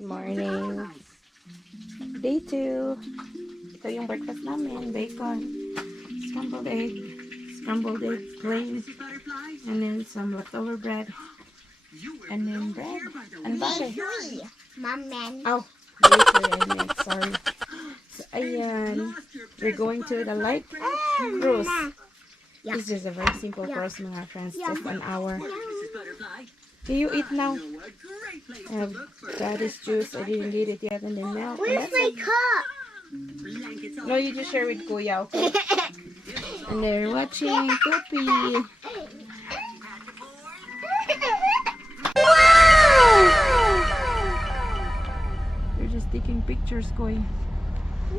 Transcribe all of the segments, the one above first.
Good morning. Day 2. Ito yung breakfast namin. Bacon, scrambled egg plain, and then some leftover bread, and then bread and butter. Mom, man. Oh, day 3 I meant, sorry. So, ayan. We're going to the light cruise. Yeah. It's just a very simple cruise, mga friends. Just an hour. Can you eat now? I have daddy's juice. I didn't get it yet. And then milk. Where's my cup? No, you just share with Kuya, okay? And they're watching Tupi. They're just taking pictures, Koi.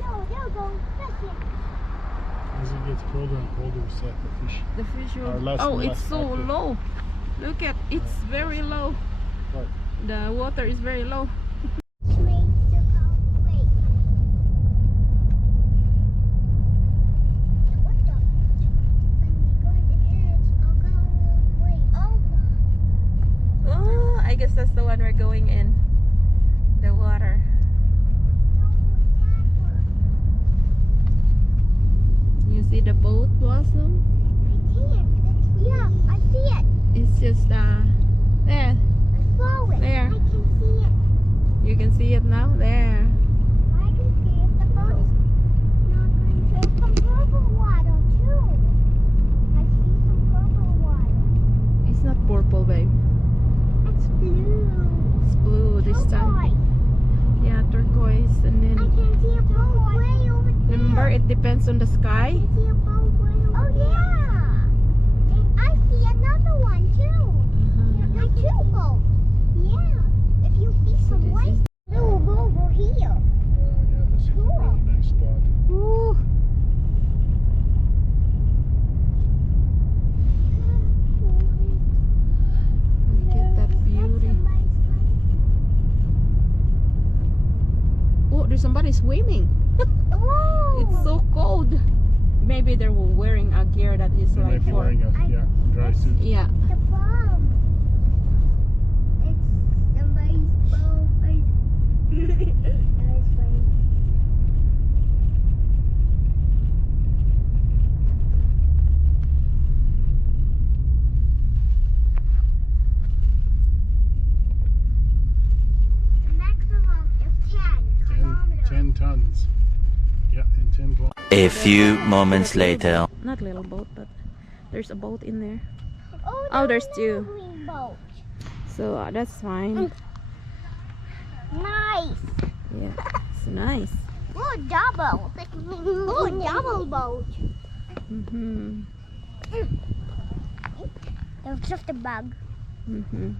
No, they'll go fishing. As it gets colder and colder, we set the fish. The fish will... Our last Oh, and it's last so active. low. Look at, it's very low. What? The water is very low. Oh, I guess that's the one we're going in. The water. You see the boat blossom? Yeah, I see it. It's just there. Follow it. There. I can see it. You can see it now? There. I can see it. The boat's not going to. There's some purple water too. I see some purple water. It's not purple, babe. It's blue. It's blue this time. Yeah, turquoise. And I then can see a boat way over there. remember, it depends on the sky. I can see a boat way over there. Oh yeah. And I see another one too. Like two boats. Yeah. If you see some this white is- little boat over here. Yeah, this is a Cool. really nice spot. Woo. Look at that beauty. Oh, there's somebody swimming. Oh. It's so cold. Maybe they were wearing a gear that is They like might be for... wearing a dry suit. Yeah. The bomb. It's somebody's boat. That was funny. The maximum is 10 kilometers. 10 tons. Yeah, and 10 kilometers. A few moments later. Not little boat, but there's a boat in there. Oh, there's two. green boat. So that's fine. Nice. Yeah, it's nice. Oh, double. Oh, double boat. Mhm. That was just a bug. Mhm.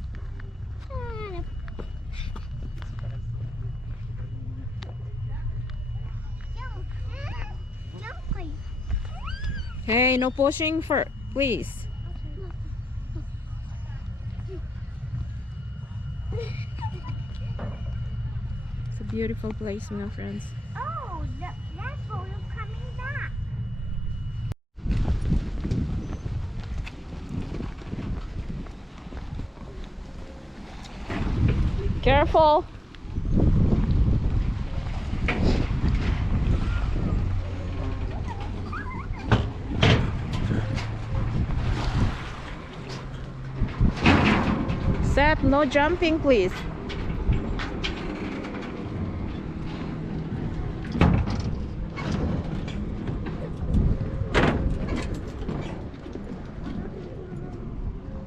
Hey, no pushing for, please. It's a beautiful place, my friends. Oh, that boat is coming back. Careful. Set, no jumping, please.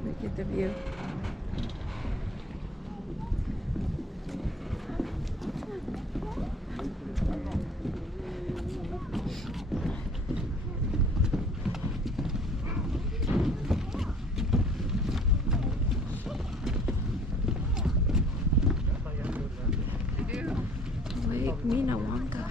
Look at the view. Lake Minnewanka.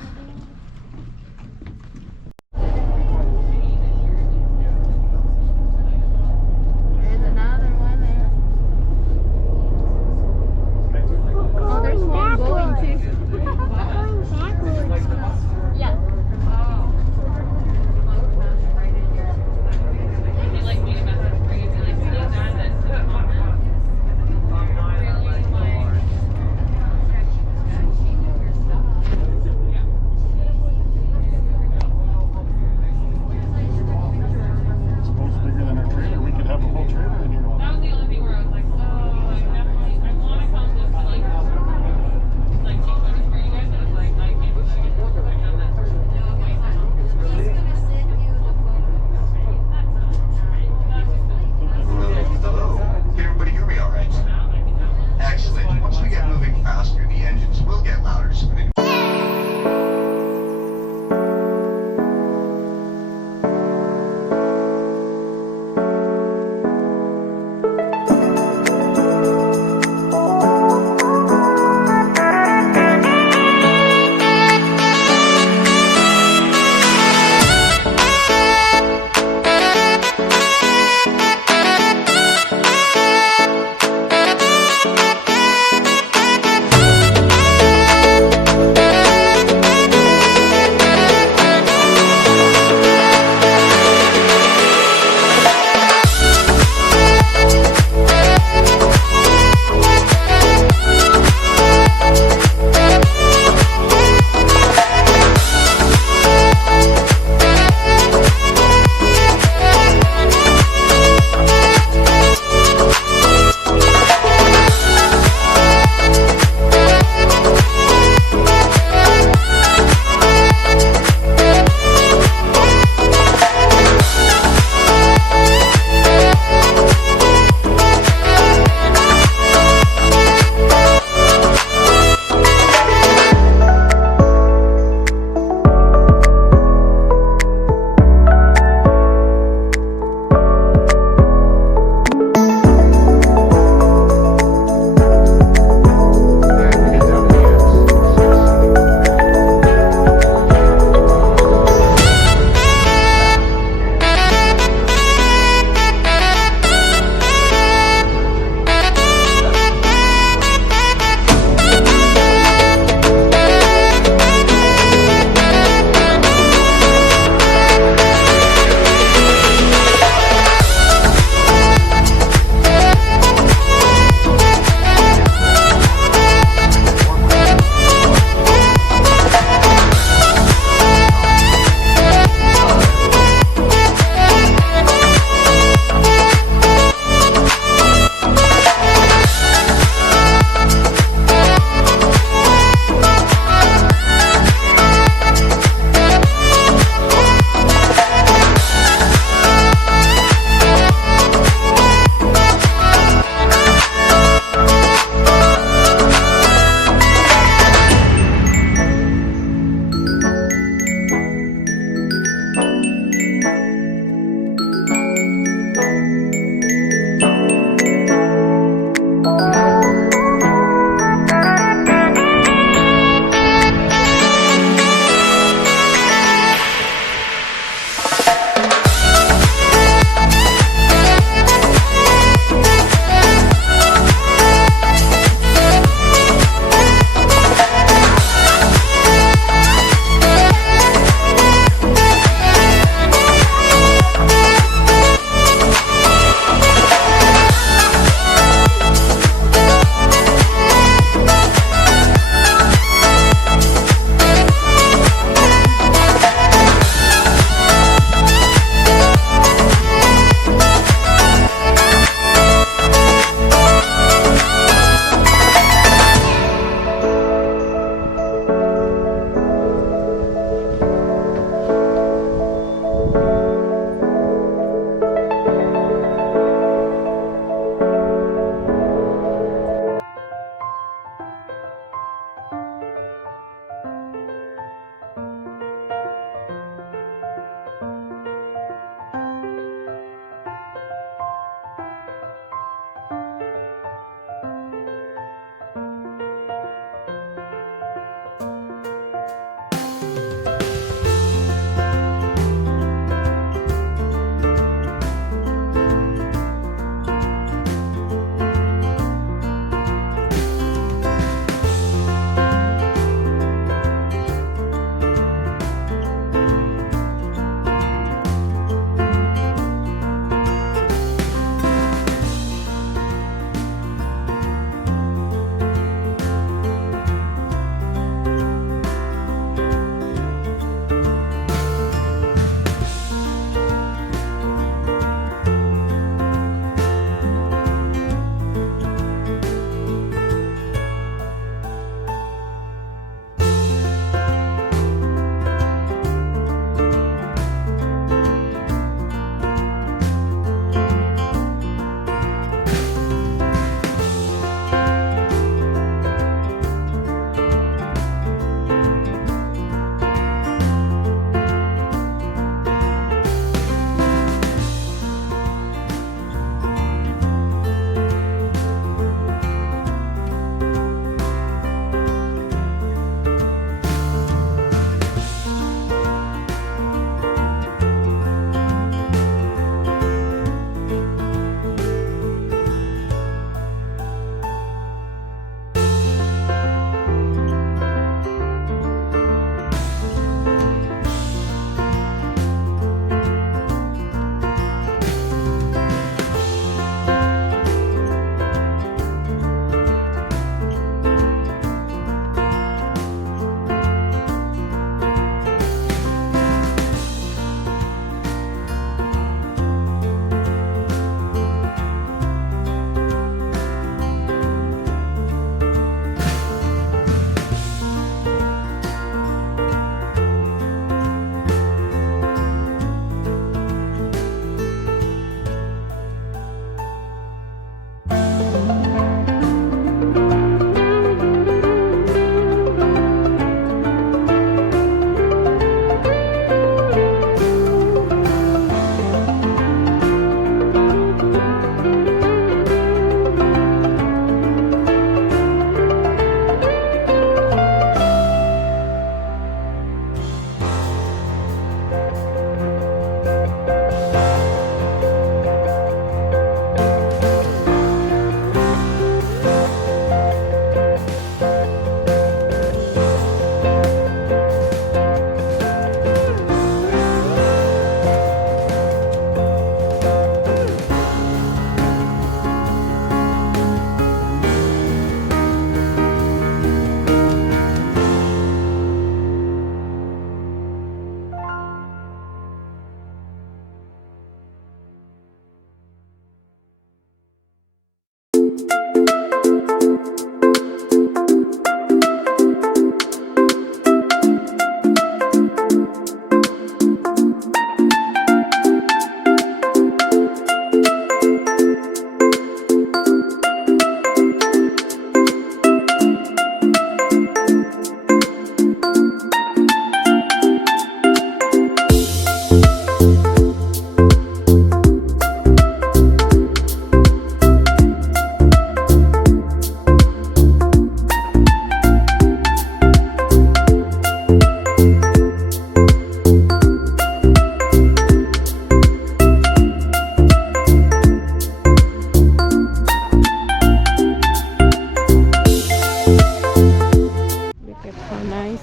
There's another one there. Oh, there's one going too. Yeah.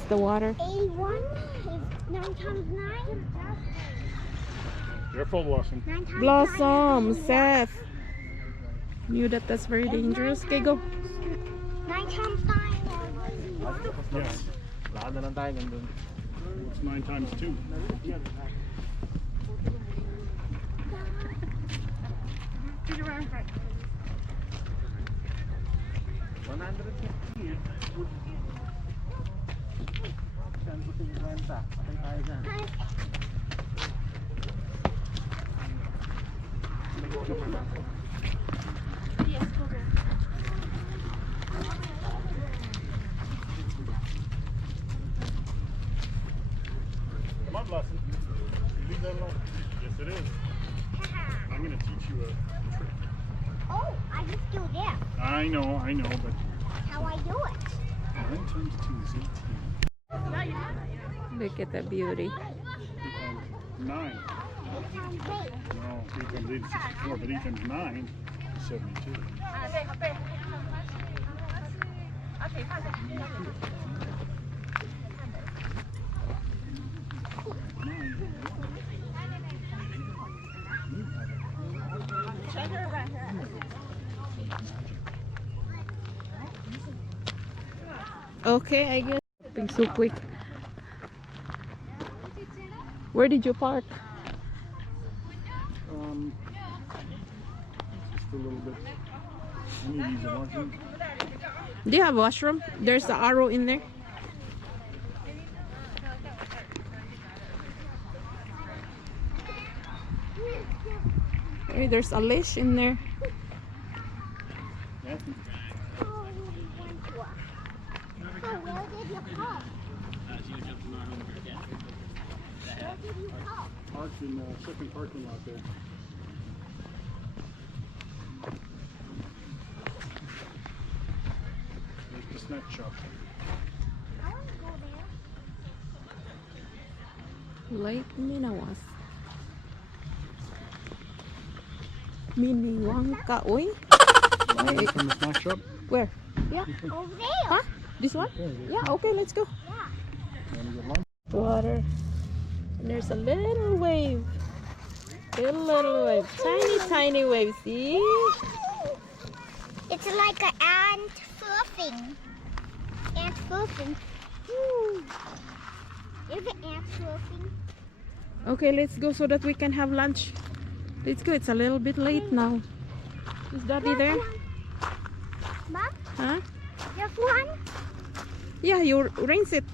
the water. 81 is 9 times 9. Careful, Blossom. 9 times Blossom, 9 Seth. Knew that's very dangerous. Okay, go. 9 times 9 is Yes. What's 9 times 2? Come on, Blossom. Leave that alone. Yes, it is. I'm going to teach you Oh, I just do this. I know, but How I do it. 9 times 2 is 18. Look at the beauty. 3 times 9. 8 times 8. No, 3 times 8 is 64, but 8 times 9 is 72. Okay, I guess. Being so quick. Where did you park? Just a little bit. I need these washing. Do you have washroom? There's the arrow in there. Hey, there's a leash in there. Yeah. Where did you park? Parked in the second parking lot there. There's the snack shop. I want to go there. Lake Minnewanka. Minniwanka, oi? Wait, From the snack shop? where? Yeah. Over there. Huh? This one? Yeah, okay, let's go. Wanna get lunch? Water. And there's a little wave. Little wave. Tiny wave. See? It's like an ant surfing. Ant surfing. Woo. Is it ant surfing? Okay, let's go so that we can have lunch. Let's go. It's a little bit late now. Is Daddy there? Mom, Huh? just one? Yeah, you rinse it.